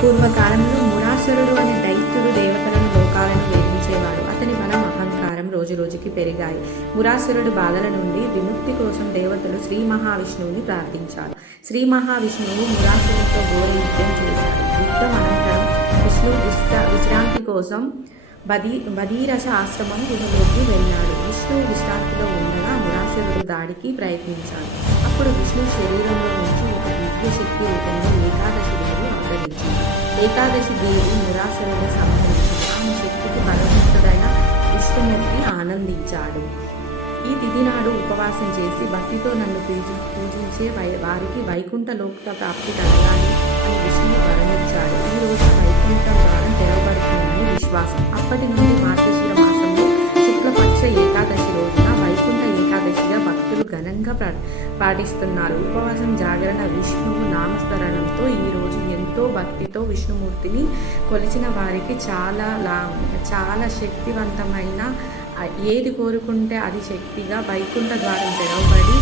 పూర్వకాలంలో మురాసురుడు అనే దైత్యుడు దేవతలను లోకాలను వేధించేవాడు. అతని బలం అహంకారం రోజురోజుకి పెరిగాయి. మురాసురుడు బాధల నుండి విముక్తి కోసం దేవతలు శ్రీ మహావిష్ణువుని ప్రార్థించారు. శ్రీ మహావిష్ణువు మురాసురుడితో ఘోర యుద్ధం చేశాడు. యుద్ధం అనంతరం విష్ణువు విశ్రాంతి కోసం బదీరస ఆశ్రమం గుహలోకి వెళ్ళాడు. విష్ణువు విశ్రాంతిలో ఉండగా మురాసురుడు దాడికి ప్రయత్నించాడు. అప్పుడు విష్ణు శరీరంలో నుంచి ఒక దివ్య శక్తి రూపంలో ఏకాదశి దేవి అవతరించింది. ఏకాదశి దేవి మురాసురుడు సంహరించింది. ఆమె శక్తికి భగవంతుడైన విష్ణుమూర్తి ఆనందించాడు. ఈ తిథి నాడు ఉపవాసం చేసి భక్తితో నన్ను పూజించే వారికి వైకుంఠ లోక ప్రాప్తి కలగాలి అని విష్ణువు వరమిచ్చాడు. ఈ రోజు వైకుంఠం ద్వారం తెరవబడుతుందని విశ్వాసం. అప్పటి నుండి మార్గశిర మాసంలో శుక్లపక్ష ఏకాదశి రోజున వైకుంఠ ఏకాదశిగా భక్తులు ఘనంగా పాటిస్తున్నారు. ఉపవాసం, జాగరణ, విష్ణువు నామస్మరణంతో ఈరోజు ఎంతో భక్తితో విష్ణుమూర్తిని కొలిచిన వారికి చాలా శక్తివంతమైన ఏది కోరుకుంటే అది శక్తిగా వైకుంఠ ద్వారం తెరవబడి